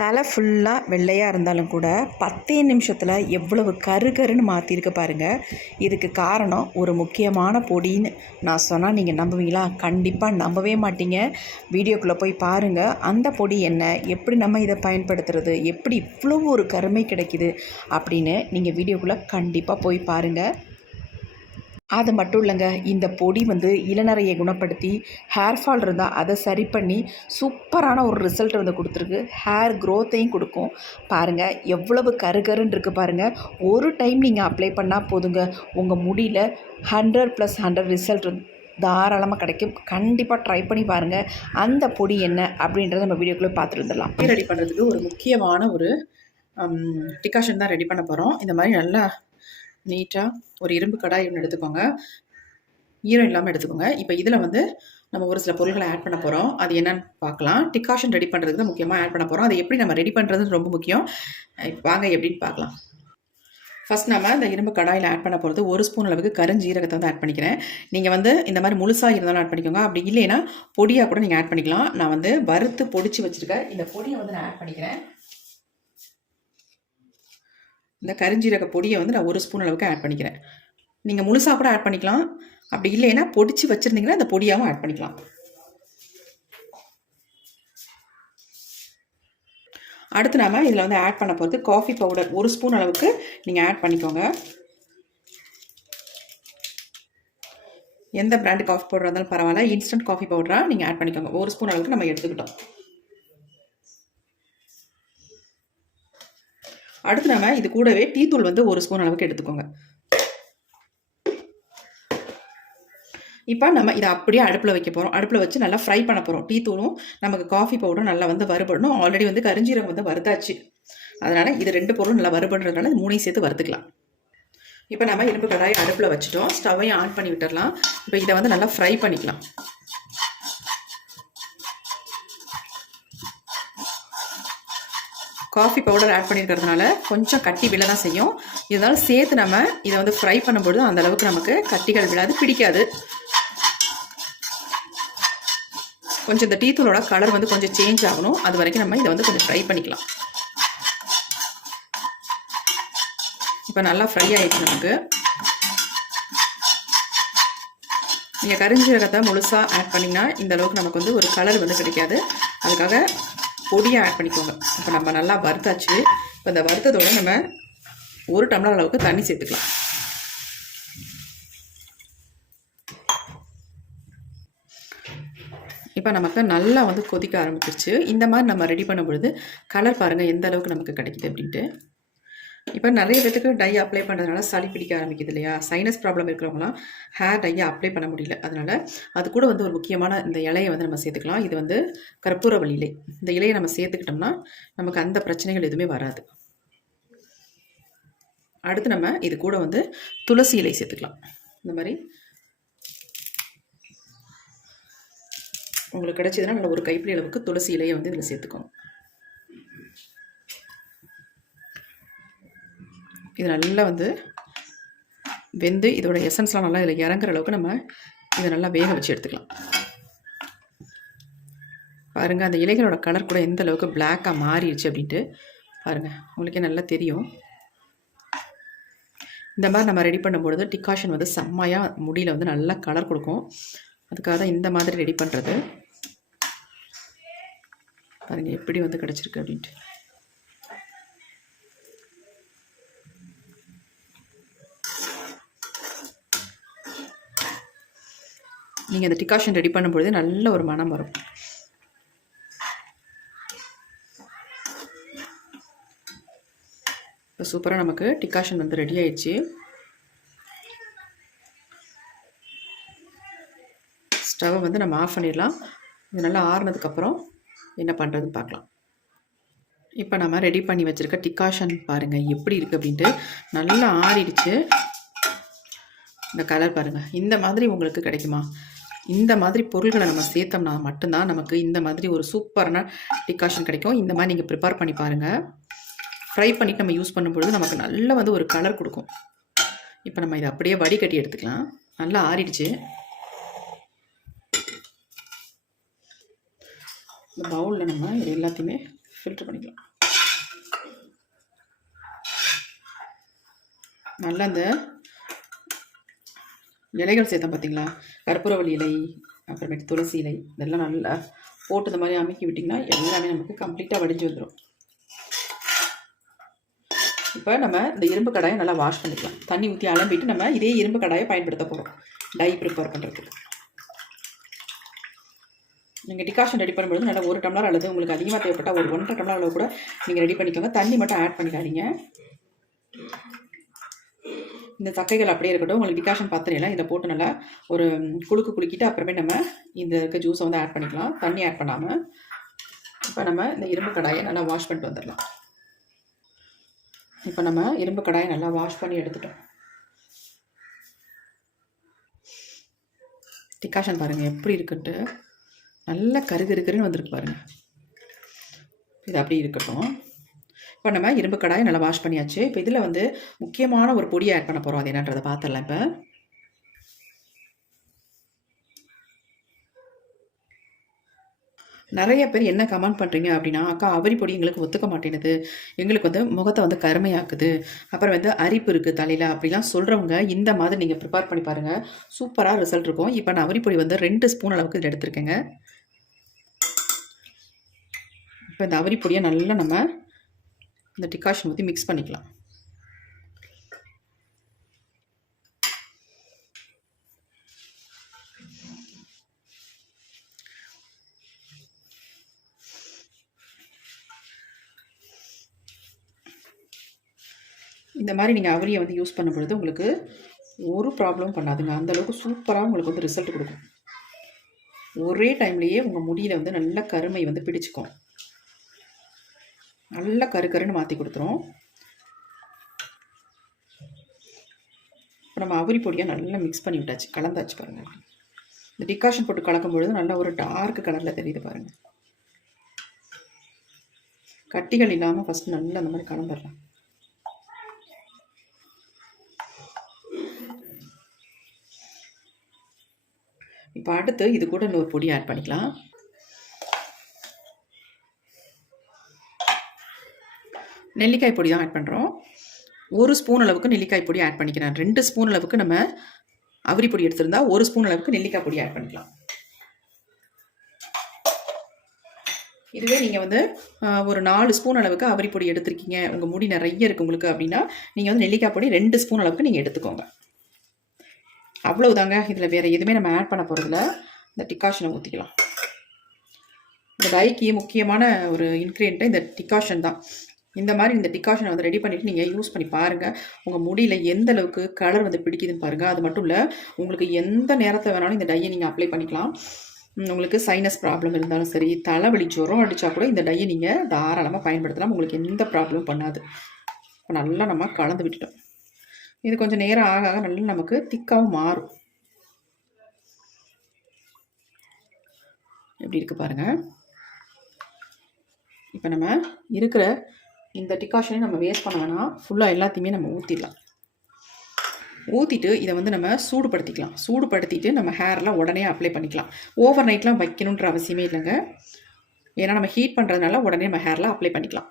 தலை ஃபுல்லாக வெள்ளையாக இருந்தாலும் கூட 10 நிமிஷத்தில் எவ்வளவு கருன்னு மாற்றிருக்கு பாருங்கள். இதுக்கு காரணம் ஒரு முக்கியமான பொடின்னு நான் சொன்னால் நீங்கள் நம்புவீங்களா? கண்டிப்பாக நம்பவே மாட்டீங்க. வீடியோக்குள்ளே போய் பாருங்கள். அந்த பொடி என்ன, எப்படி நம்ம இதை பயன்படுத்துறது, எப்படி இவ்வளோ ஒரு கருமை கிடைக்குது அப்படின்னு நீங்கள் வீடியோக்குள்ளே கண்டிப்பாக போய் பாருங்கள். அது மட்டும் இல்லைங்க, இந்த பொடி இளநரையை குணப்படுத்தி ஹேர் ஃபால் இருந்தால் அதை சரி பண்ணி சூப்பரான ஒரு ரிசல்ட் கொடுத்துருக்கு. ஹேர் க்ரோத்தையும் கொடுக்கும். பாருங்கள் எவ்வளவு கருன்னு இருக்குது பாருங்கள். ஒரு டைம் நீங்கள் அப்ளை பண்ணால் போதுங்க, உங்கள் முடியில் 100+100 ரிசல்ட் தாராளமாக கிடைக்கும். கண்டிப்பாக ட்ரை பண்ணி பாருங்கள். அந்த பொடி என்ன அப்படின்றத நம்ம வீடியோக்குள்ளே பார்த்துட்டு வந்துடலாம். ரெடி பண்ணுறதுக்கு ஒரு முக்கியமான ஒரு டிகாஷன் தான் ரெடி பண்ண போகிறோம். இந்த மாதிரி நல்லா நீட்டாக ஒரு இரும்பு கடாய் ஒன்று எடுத்துக்கோங்க. ஈரம் இல்லாமல் எடுத்துக்கோங்க. இப்போ இதில் நம்ம ஒரு சில பொருட்களை ஆட் பண்ண போகிறோம். அது என்னன்னு பார்க்கலாம். டிகாஷன் ரெடி பண்ணுறதுக்கு தான் முக்கியமாக ஆட் பண்ண போகிறோம். அதை எப்படி நம்ம ரெடி பண்ணுறது ரொம்ப முக்கியம். வாங்க எப்படின்னு பார்க்கலாம். ஃபஸ்ட் நம்ம இந்த இரும்பு கடாயில் ஆட் பண்ண போகிறது 1 ஸ்பூன் அளவுக்கு கருஞ்சீரகத்தை ஆட் பண்ணிக்கிறேன். நீங்கள் இந்த மாதிரி முழுசாக இருந்தாலும் ஆட் பண்ணிக்கோங்க. அப்படி இல்லைன்னா பொடியாக கூட நீங்கள் ஆட் பண்ணிக்கலாம். நான் வறுத்து பொடிச்சு வச்சுருக்கேன். இந்த பொடியை நான் ஆட் பண்ணிக்கிறேன். இந்த கருஞ்சீரக பொடியை நான் 1 ஸ்பூன் அளவுக்கு ஆட் பண்ணிக்கிறேன். நீங்கள் முழுசாக கூட ஆட் பண்ணிக்கலாம். அப்படி இல்லைன்னா பொடிச்சு வச்சுருந்தீங்கன்னா இந்த பொடியாகவும் ஆட் பண்ணிக்கலாம். அடுத்து நாம் இதில் ஆட் பண்ண போகிறது காஃபி பவுடர் 1 ஸ்பூன் அளவுக்கு நீங்கள் ஆட் பண்ணிக்கோங்க. எந்த பிராண்டு காஃபி பவுடர் இருந்தாலும் பரவாயில்ல, இன்ஸ்டன்ட் காஃபி பவுடராக நீங்கள் ஆட் பண்ணிக்கோங்க. 1 ஸ்பூன் அளவுக்கு நம்ம எடுத்துக்கிட்டோம். அடுத்து நம்ம இது கூடவே டீத்தூள் 1 ஸ்பூன் அளவுக்கு எடுத்துக்கோங்க. இப்போ நம்ம இதை அப்படியே அடுப்பில் வைக்க போகிறோம். அடுப்பில் வச்சு நல்லா ஃப்ரை பண்ண போகிறோம். டீத்தூளும் நமக்கு காஃபி பவுடரும் நல்லா வறுபடணும். ஆல்ரெடி கருஞ்சீரகம் வறுத்தாச்சு. அதனால் இது 2 பொருளும் நல்லா வறுபடுறதுனால 3ஐயும் சேர்த்து வறுத்துக்கலாம். இப்போ நம்ம இரும்பு கடாயை அடுப்பில் வச்சுட்டோம். ஸ்டவ்வையும் ஆன் பண்ணி விட்டுடலாம். இப்போ இதை நல்லா ஃப்ரை பண்ணிக்கலாம். காஃபி பவுடர் ஆட் பண்ணியிருக்கிறதுனால கொஞ்சம் கட்டி விழ தான் செய்யும். இருந்தாலும் சேர்த்து நம்ம இதை ஃப்ரை பண்ணும்பொழுது அந்த அளவுக்கு நமக்கு கட்டிகள் விழாது, பிடிக்காது. கொஞ்சம் இந்த டீத்தூளோட கலர் கொஞ்சம் சேஞ்ச் ஆகணும். அது வரைக்கும் நம்ம இதை கொஞ்சம் ஃப்ரை பண்ணிக்கலாம். இப்போ நல்லா ஃப்ரை ஆகிடுச்சு நமக்கு. நீங்கள் கருஞ்சீரகத்தை முழுசாக ஆட் பண்ணிங்கன்னா இந்த அளவுக்கு நமக்கு ஒரு கலர் கிடைக்காது. அதுக்காக பொடியை ஆட் பண்ணிக்கோங்க. இப்போ நம்ம நல்லா வறுத்தாச்சு. இப்போ இந்த வறுத்ததோடு நம்ம 1 டம்ளர் அளவுக்கு தண்ணி சேர்த்துக்கலாம். இப்போ நமக்கு நல்லா கொதிக்க ஆரம்பிச்சிருச்சு. இந்த மாதிரி நம்ம ரெடி பண்ணும் பொழுது கலர் பாருங்கள் எந்த அளவுக்கு நமக்கு கிடைக்குது அப்படின்ட்டு. இப்போ நிறைய பேருக்கு டை அப்ளை பண்ணுறதுனால சளி பிடிக்க ஆரம்பிக்குது இல்லையா? சைனஸ் ப்ராப்ளம் இருக்கிறவங்களாம் ஹேர் டையை அப்ளை பண்ண முடியல. அதனால் அது கூட ஒரு முக்கியமான இந்த இலையை நம்ம சேர்த்துக்கலாம். இது கற்பூரவள்ளி இலை. இந்த இலையை நம்ம சேர்த்துக்கிட்டோம்னா நமக்கு அந்த பிரச்சனைகள் எதுவுமே வராது. அடுத்து நம்ம இது கூட துளசி இலை சேர்த்துக்கலாம். இந்த மாதிரி உங்களுக்கு கிடைச்சதுன்னா நல்ல ஒரு கைப்பிடி அளவுக்கு துளசி இலையை இதில் சேர்த்துக்கோங்க. இது நல்லா வெந்து இதோட எசன்ஸ்லாம் நல்லா இதில் இறங்குற அளவுக்கு நம்ம இதை நல்லா வேக வச்சு எடுத்துக்கலாம். பாருங்கள் அந்த இலைகளோட கலர் கூட எந்த அளவுக்கு பிளாக்காக மாறிடுச்சு அப்படின்ட்டு பாருங்கள், உங்களுக்கே நல்லா தெரியும். இந்த மாதிரி நம்ம ரெடி பண்ணும்பொழுது டிகாஷன் செம்மையாக முடியில் நல்லா கலர் கொடுக்கும். அதுக்காக தான் இந்த மாதிரி ரெடி பண்ணுறது. பாருங்கள் எப்படி கிடச்சிருக்கு அப்படின்ட்டு. நீங்கள் அந்த டிகாஷன் ரெடி பண்ணும்பொழுது நல்ல ஒரு மனம் வரும். இப்போ சூப்பராக நமக்கு டிகாஷன் ரெடி ஆயிடுச்சு. ஸ்டவ்வை நம்ம ஆஃப் பண்ணிடலாம். இது நல்லா ஆறுனதுக்கப்புறம் என்ன பண்ணுறதுன்னு பார்க்கலாம். இப்போ நம்ம ரெடி பண்ணி வச்சுருக்க டிகாஷன் பாருங்கள் எப்படி இருக்குது அப்படின்ட்டு. நல்லா ஆறிடுச்சு. இந்த கலர் பாருங்கள். இந்த மாதிரி உங்களுக்கு கிடைக்குமா? இந்த மாதிரி பொருள்களை நம்ம சேர்த்தோம்னா மட்டும்தான் நமக்கு இந்த மாதிரி ஒரு சூப்பரான டிகாஷன் கிடைக்கும். இந்த மாதிரி நீங்கள் ப்ரிப்பேர் பண்ணி பாருங்கள். ஃப்ரை பண்ணிவிட்டு நம்ம யூஸ் பண்ணும்பொழுது நமக்கு நல்ல ஒரு கலர் கொடுக்கும். இப்போ நம்ம இதை அப்படியே வடிகட்டி எடுத்துக்கலாம். நல்லா ஆறிடுச்சு. இந்த பவுலில் நம்ம இது எல்லாத்தையுமே ஃபில்டர் பண்ணிக்கலாம். நல்லா அந்த இலைகள் சேர்த்தோம் பார்த்தீங்களா, கற்பூரவள்ளி இலை, அப்புறமேட்டு துளசி இலை, இதெல்லாம் நல்லா போட்டு இந்த மாதிரி அமுக்கி விட்டிங்கன்னா எல்லாமே நமக்கு கம்ப்ளீட்டாக வடிஞ்சு வந்துடும். இப்போ நம்ம இந்த இரும்பு கடாயை நல்லா வாஷ் பண்ணிக்கலாம். தண்ணி ஊற்றி அலம்பிட்டு நம்ம இதே இரும்பு கடாயை பயன்படுத்த போகிறோம் டை ப்ரிப்பேர் பண்ணுறதுக்கு. நீங்கள் டிகாஷன் ரெடி பண்ணும்போது நல்லா 1 டம்ளர் அல்லது உங்களுக்கு அதிகமாக தேவைப்பட்டால் ஒரு 1.5 டம்ளர் அளவு கூட நீங்கள் ரெடி பண்ணிக்கோங்க. தண்ணி மட்டும் ஆட் பண்ணிக்காதீங்க. இந்த சக்கைகள் அப்படியே இருக்கட்டும். உங்களுக்கு டிகாஷன் பாத்திரையெல்லாம் இதில் போட்டு நல்லா ஒரு குலுக்கிட்டு அப்புறமே நம்ம இந்த இருக்க ஜூஸை வந்து ஆட் பண்ணிக்கலாம், தண்ணி ஆட் பண்ணாமல். இப்போ நம்ம இந்த இரும்பு கடாயை நல்லா வாஷ் பண்ணிட்டு வந்துடலாம். இப்போ நம்ம இரும்பு கடாயை நல்லா வாஷ் பண்ணி எடுத்துட்டோம். டிகாஷன் பாருங்கள் எப்படி இருக்குன்ட்டு, நல்லா கருகருன்னு வந்திருக்கு பாருங்கள். இது அப்படி இருக்கட்டும். இப்போ நம்ம இரும்பு கடாயை நல்லா வாஷ் பண்ணியாச்சு. இப்போ இதில் வந்து முக்கியமான ஒரு பொடியை ஆட் பண்ண போகிறோம். அது என்னன்றதை பார்த்துடலாம். இப்போ நிறைய பேர் என்ன கமெண்ட் பண்ணுறீங்க அப்படின்னா, அக்கா அவரி பொடி எங்களுக்கு ஒத்துக்க மாட்டேங்குது, எங்களுக்கு வந்து முகத்தை வந்து கருமையாக்குது, அப்புறம் வந்து அரிப்பு இருக்குது தலையில் அப்படிலாம் சொல்கிறவங்க இந்த மாதிரி நீங்கள் ப்ரிப்பேர் பண்ணி பாருங்கள், சூப்பராக ரிசல்ட் இருக்கும். இப்போ நான் அவரி பொடி வந்து 2 ஸ்பூன் அளவுக்கு இதில் எடுத்துருக்கேங்க. இப்போ இந்த அவரி பொடியை நல்லா நம்ம இந்த டிகாஷன் ஊற்றி மிக்ஸ் பண்ணிக்கலாம். இந்த மாதிரி நீங்கள் அவரியை வந்து யூஸ் பண்ணும் பொழுது உங்களுக்கு ஒரு ப்ராப்ளம் பண்ணாதுங்க. அந்தளவுக்கு சூப்பராக உங்களுக்கு வந்து ரிசல்ட் கொடுக்கும். ஒரே டைம்லேயே உங்கள் முடியில் வந்து நல்ல கருமை வந்து பிடிச்சிக்கும், நல்லா கருன்னு மாற்றி கொடுத்துரும். இப்போ நம்ம அவரி பொடியை நல்லா மிக்ஸ் பண்ணி விட்டாச்சு, கலந்தாச்சு பாருங்கள். இந்த டிகாஷன் போட்டு கலக்கும் பொழுது நல்லா ஒரு டார்க் கலரில் தெரியுது பாருங்கள். கட்டிகள் இல்லாமல் ஃபஸ்ட்டு நல்லா அந்த மாதிரி கலந்துடலாம். இப்போ அடுத்து இது கூட இன்னொரு பொடி ஆட் பண்ணிக்கலாம். நெல்லிக்காய் பொடி தான் ஆட் பண்ணுறோம். 1 ஸ்பூன் அளவுக்கு நெல்லிக்காய் பொடி ஆட் பண்ணிக்கிறேன். 2 ஸ்பூன் அளவுக்கு நம்ம அவரி பொடி எடுத்திருந்தா 1 ஸ்பூன் அளவுக்கு நெல்லிக்காய் பொடி ஆட் பண்ணிக்கலாம். இதுவே நீங்கள் வந்து ஒரு 4 ஸ்பூன் அளவுக்கு அவரி பொடி எடுத்திருக்கீங்க, உங்கள் முடி நிறைய இருக்குது உங்களுக்கு அப்படின்னா, நீங்கள் வந்து நெல்லிக்காய் பொடி 2 ஸ்பூன் அளவுக்கு நீங்கள் எடுத்துக்கோங்க. அவ்வளவுதாங்க. இதில் வேறு எதுவுமே நம்ம ஆட் பண்ண போகிறதில்ல. இந்த டிகாஷனை ஊற்றிக்கலாம். இந்த டைக்கு முக்கியமான ஒரு இன்க்ரீடியண்ட்டு இந்த டிகாஷன் தான். இந்த மாதிரி இந்த டிகாஷனை வந்து ரெடி பண்ணிவிட்டு நீங்கள் யூஸ் பண்ணி பாருங்கள். உங்கள் முடியில் எந்த அளவுக்கு கலர் வந்து பிடிக்குதுன்னு பாருங்கள். அது மட்டும் இல்லை, உங்களுக்கு எந்த நேரத்தை வேணாலும் இந்த டையை நீங்கள் அப்ளை பண்ணிக்கலாம். உங்களுக்கு சைனஸ் ப்ராப்ளம் இருந்தாலும் சரி, தலைவலி ஜுரம் அடித்தா கூட இந்த டையை நீங்கள் தாராளமாக பயன்படுத்தலாம். உங்களுக்கு எந்த ப்ராப்ளமும் பண்ணாது. இப்போ நல்லா நம்ம கலந்து விட்டுட்டோம். இது கொஞ்சம் நேரம் ஆக ஆக நல்லா நமக்கு திக்காகவும் மாறும். எப்படி இருக்குது பாருங்கள். இப்போ நம்ம இருக்கிற இந்த டிகாஷனை நம்ம வேஸ்ட் பண்ண வேணாம், ஃபுல்லாக எல்லாத்தையுமே நம்ம ஊற்றிடலாம். ஊற்றிட்டு இதை வந்து நம்ம சூடுபடுத்திக்கலாம். சூடுபடுத்திட்டு நம்ம ஹேர்லாம் உடனே அப்ளை பண்ணிக்கலாம். ஓவர் நைட்லாம் வைக்கணுன்ற அவசியமே இல்லைங்க. ஏன்னா நம்ம ஹீட் பண்ணுறதுனால உடனே நம்ம ஹேர்லாம் அப்ளை பண்ணிக்கலாம்.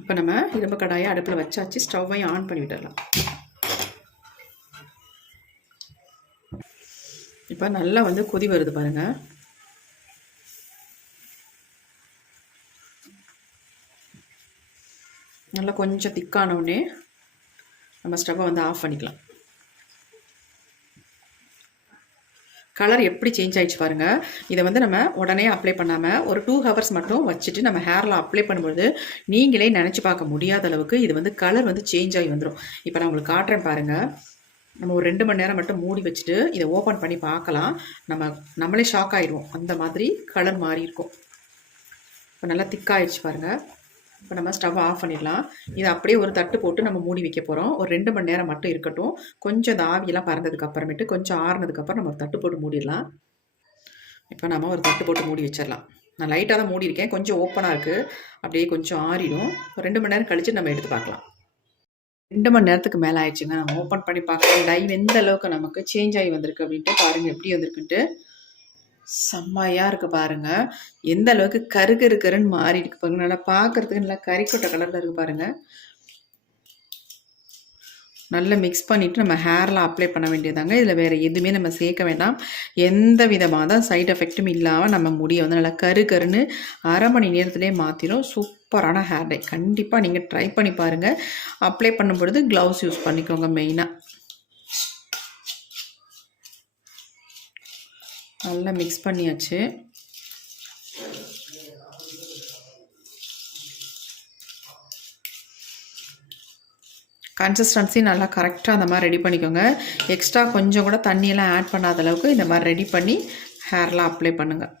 இப்போ நம்ம இரும்பு கடாயை அடுப்பில் வச்சாச்சு, ஸ்டவ்வையும் ஆன் பண்ணி விட்டுடலாம். இப்போ நல்லா வந்து கொதி வருது பாருங்கள். நல்லா கொஞ்சம் திக்கான உடனே நம்ம ஸ்டவ்வை வந்து ஆஃப் பண்ணிக்கலாம். கலர் எப்படி சேஞ்ச் ஆகிடுச்சு பாருங்கள். இதை வந்து நம்ம உடனே அப்ளை பண்ணாமல் ஒரு 2 ஹவர்ஸ் மட்டும் வச்சுட்டு நம்ம ஹேரில் அப்ளை பண்ணும்போது நீங்களே நினச்சி பார்க்க முடியாத அளவுக்கு இது வந்து கலர் வந்து சேஞ்ச் ஆகி வந்துடும். இப்போ நான் உங்களுக்கு காட்டுறேன் பாருங்கள். நம்ம ஒரு 2 மணி நேரம் மட்டும் மூடி வச்சுட்டு இதை ஓப்பன் பண்ணி பார்க்கலாம். நம்மளே ஷாக் ஆகிடுவோம், அந்த மாதிரி கலர் மாறி இருக்கும். இப்போ நல்லா திக்காகிடுச்சு பாருங்கள். இப்போ நம்ம ஸ்டவ் ஆஃப் பண்ணிடலாம். இதை அப்படியே ஒரு தட்டு போட்டு நம்ம மூடி வைக்க போகிறோம். ஒரு 2 மணி நேரம் மட்டும் இருக்கட்டும். கொஞ்சம் இந்த ஆவியெல்லாம் பறந்ததுக்கு அப்புறமேட்டு கொஞ்சம் ஆறுனதுக்கப்புறம் நம்ம ஒரு தட்டு போட்டு மூடிடலாம். இப்போ நம்ம ஒரு தட்டு போட்டு மூடி வச்சிடலாம். நான் லைட்டாக தான் மூடி இருக்கேன், கொஞ்சம் ஓப்பனாக இருக்குது, அப்படியே கொஞ்சம் ஆறிடும். ஒரு 2 மணி நேரம் கழித்து நம்ம எடுத்து பார்க்கலாம். 2 மணி நேரத்துக்கு மேலே ஆயிடுச்சுங்க. நம்ம ஓப்பன் பண்ணி பார்க்கலாம் டை எந்த அளவுக்கு நமக்கு சேஞ்ச் ஆகி வந்திருக்கு அப்படின்ட்டு பாருங்கள். எப்படி வந்திருக்குன்ட்டு செம்மையாக இருக்குது பாருங்கள். எந்த அளவுக்கு கருன்னு மாறி இருக்கு பாருங்கள். நல்லா பார்க்குறதுக்கு நல்லா கறிக்கொட்டை கலரில் இருக்குது பாருங்கள். நல்லா மிக்ஸ் பண்ணிவிட்டு நம்ம ஹேரில் அப்ளை பண்ண வேண்டியதாங்க. இதில் வேறு எதுவுமே நம்ம சேர்க்க வேண்டாம். எந்த விதமான சைட் எஃபெக்ட்டும் இல்லாமல் நம்ம முடியை வந்து நல்லா கருன்னு அரை மணி நேரத்துலேயே மாற்றிடும். சூப்பரான ஹேர் டை. கண்டிப்பாக நீங்கள் ட்ரை பண்ணி பாருங்கள். அப்ளை பண்ணும்பொழுது க்ளவுஸ் யூஸ் பண்ணிக்கோங்க மெயினாக. நல்லா மிக்ஸ் பண்ணியாச்சு. கன்சிஸ்டன்சி நல்லா கரெக்டாக அந்த மாதிரி ரெடி பண்ணிக்கோங்க. எக்ஸ்ட்ரா கொஞ்சம் கூட தண்ணியெல்லாம் ஆட் பண்ணாத அளவுக்கு இந்த மாதிரி ரெடி பண்ணி ஹேர்லாம் அப்ளை பண்ணுங்கள்.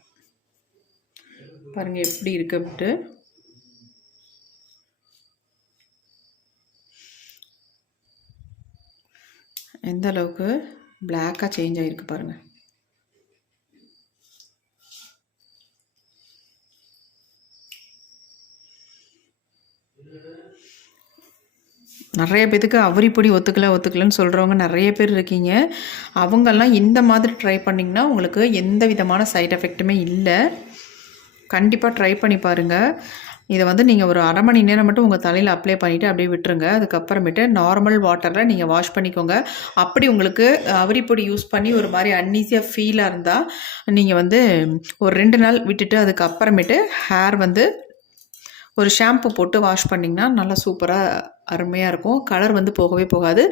பாருங்கள் எப்படி இருக்கு அப்படின்ட்டு. எந்த அளவுக்கு பிளாக்காக சேஞ்ச் ஆகிருக்கு பாருங்கள். நிறைய பேத்துக்கு அவரிப்பொடி ஒத்துக்கலன்னு சொல்கிறவங்க நிறைய பேர் இருக்கீங்க. அவங்கெல்லாம் இந்த மாதிரி ட்ரை பண்ணிங்கன்னா உங்களுக்கு எந்த விதமான சைட் எஃபெக்ட்டுமே இல்லை. கண்டிப்பாக ட்ரை பண்ணி பாருங்கள். இதை வந்து நீங்கள் ஒரு அரை மணி நேரம் மட்டும் உங்கள் தலையில் அப்ளை பண்ணிவிட்டு அப்படியே விட்டுருங்க. அதுக்கப்புறமேட்டு நார்மல் வாட்டரில் நீங்கள் வாஷ் பண்ணிக்கோங்க. அப்படி உங்களுக்கு அவரிப்பொடி யூஸ் பண்ணி ஒரு மாதிரி அன்ஈஸியாக ஃபீலாக இருந்தால் நீங்கள் வந்து ஒரு 2 நாள் விட்டுட்டு அதுக்கப்புறமேட்டு ஹேர் வந்து ஒரு ஷாம்பு போட்டு வாஷ் பண்ணிங்கன்னா நல்லா சூப்பராக அருமையாக இருக்கும். கலர் வந்து போகவே போகாது.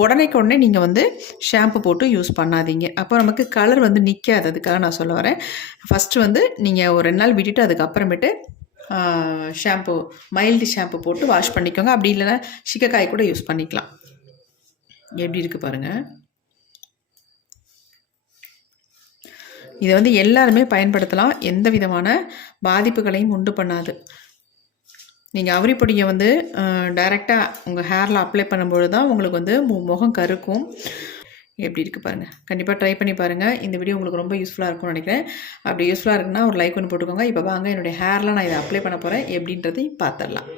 உடனே நீங்கள் வந்து ஷாம்பு போட்டு யூஸ் பண்ணாதீங்க. அப்போ நமக்கு கலர் வந்து நிற்காது. அதுக்காக நான் சொல்ல வரேன். ஃபஸ்ட்டு வந்து நீங்கள் ஒரு 2 நாள் விட்டுட்டு அதுக்கப்புறமேட்டு ஷாம்பு மைல்டு ஷாம்பு போட்டு வாஷ் பண்ணிக்கோங்க. அப்படி இல்லைன்னா சிக்கக்காய் கூட யூஸ் பண்ணிக்கலாம். எப்படி இருக்குது பாருங்கள். இதை வந்து எல்லாருமே பயன்படுத்தலாம். எந்த விதமான பாதிப்புகளையும் உண்டு பண்ணாது. நீங்கள் அவரிப்பொடியை வந்து டைரெக்டாக உங்கள் ஹேரில் அப்ளை பண்ணும்பொழுது தான் உங்களுக்கு வந்து முகம் கருக்கும். எப்படி இருக்குது பாருங்கள். கண்டிப்பாக ட்ரை பண்ணி பாருங்கள். இந்த வீடியோ உங்களுக்கு ரொம்ப யூஸ்ஃபுல்லாக இருக்கும்னு நினைக்கிறேன். அப்படி யூஸ்ஃபுல்லாக இருக்குன்னா ஒரு லைக் ஒன்று போட்டுக்கோங்க. இப்போ வாங்க என்னுடைய ஹேரில் நான் இதை அப்ளை பண்ண போகிறேன். எப்படின்றதை பார்த்துடலாம்.